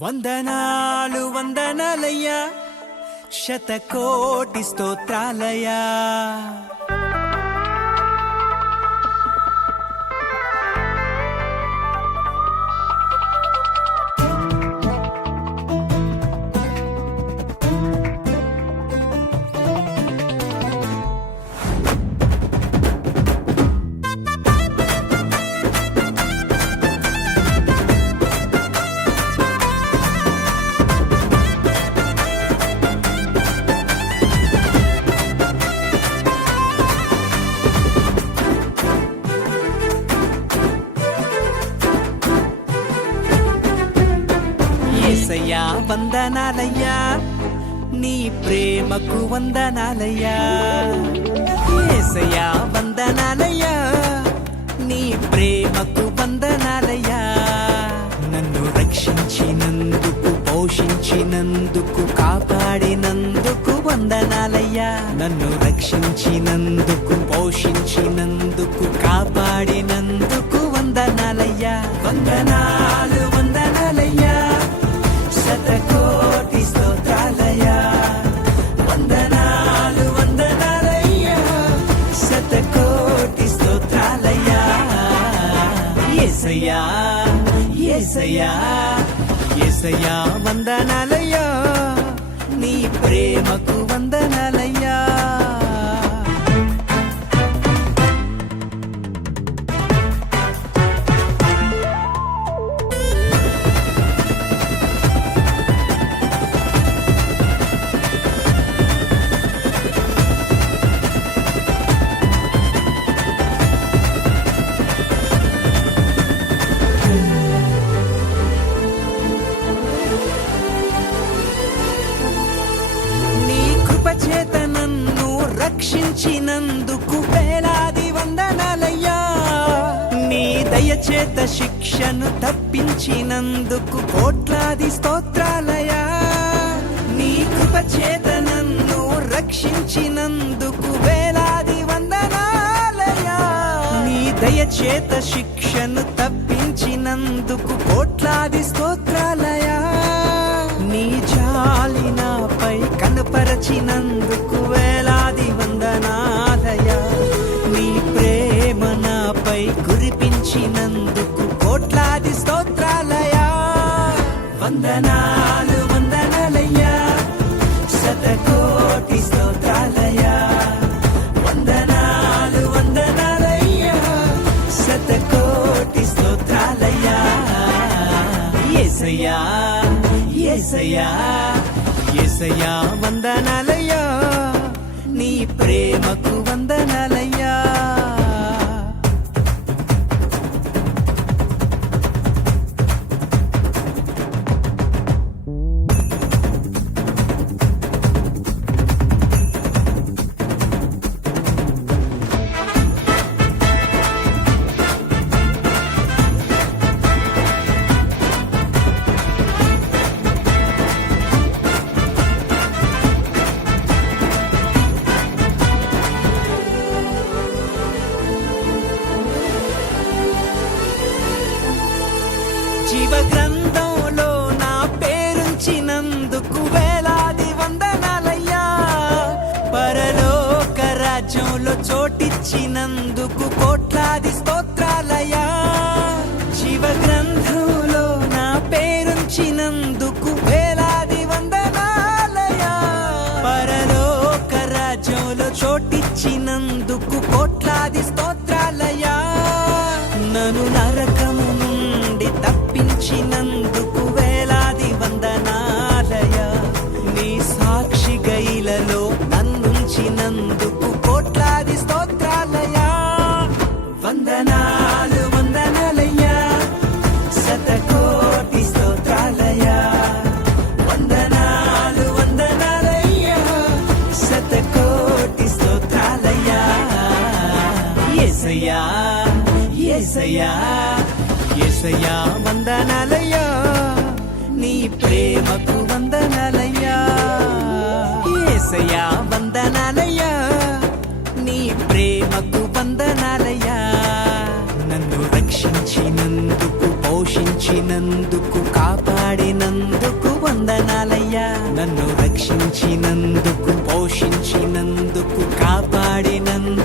వందనాలు వందనాలయ్యా, శతకోటి స్తోత్రాలయ్యా. యేసయ్యా వందనాలయ్యా, నీ ప్రేమకు వందనాలయ్యా. యేసయ్యా వందనాలయ్యా, నీ ప్రేమకు వందనాలయ్యా. నన్ను రక్షించినందుకు, పోషించినందుకు, కాపాడినందుకు వందనాలయ్యా. నన్ను రక్షించినందుకు, పోషించినందుకు, కాపాడినందుకు వందనాలయ్యా. వందనాలు వందనాలయ్యా, శతకోటి స్తోత్రాలయ్యా. వందనాలు వందనాలయ్యా, శతకోటి స్తోత్రాలయ్యా. యేసయ్యా యేసయ్యా యేసయ్యా వందనాలయ్యా, నీ ప్రేమకు వందనాలయ్యా. చేత నన్ను రక్షించినందుకు వేలాది వందనాలయ్యా. నీ దయచేత శిక్షను తప్పించినందుకు కోట్లాది స్తోత్రాలయ్యా. నీ కృప చేత నన్ను రక్షించినందుకు వేలాది వందనాలయ్యా. నీ దయచేత శిక్షను తప్పించినందుకు కోట్లాది స్తోత్రాలయ్యా. నీ జాలి నాపై కనపరచినందుకు వేలాది వందనాలయ్యా. నీ ప్రేమ నాపై కురిపించినందుకు కోట్లాది స్తోత్రాలయ్యా. వందనాలు వందనాలయ్యా, శతకోటి స్తోత్రాలయ్యా. వందనాలు వందనాలయ్యా, శతకోటి స్తోత్రాలయ్యా. యేసయ్యా యేసయ్యా యేసయ్యా వందనాలయ్యా, నీ ప్రేమకు వందనాలయ్యా. జీవ గ్రంథంలో నా పేరుంచినందుకు వేలాది వందనాలయ్యా. పరలోక రాజ్యంలో చోటిచ్చినందుకు కోట్లాది స్తోత్రాలయ్యా. జీవ గ్రంథంలో నా పేరుంచినందుకు వేలాది వందనాలయ్యా. పరలోక రాజ్యంలో చోటిచ్చినందుకు కోట్లాది స్తోత్రాలయ్యా. నన్ను నరకము నుండి తప్పించినందుకు వేలాది వందనాలయ్యా. నీ సాక్షి గైలలో నన్నుంచినందుకు కోట్లాది స్తోత్రాలయ్యా. వందనాలు వందనాలయ్యా, శతకోటి స్తోత్రాలయ్యా. వందనాలు వందనాలయ్యా, శతకోటి స్తోత్రాలయ్యా. యేసయ్యా యేసయ్యా యేసయ్యా వందనాలయ్యా, నీ ప్రేమకు వందనాలయ్యా. యేసయ్యా వందనాలయ్యా, నీ ప్రేమకు వందనాలయ్యా. నన్ను రక్షించినందుకు, పోషించినందుకు, కాపాడి కాపాడినందుకు వందనాలయ్యా నన్ను రక్షించినందుకు పోషించినందుకు కాపాడినందుకు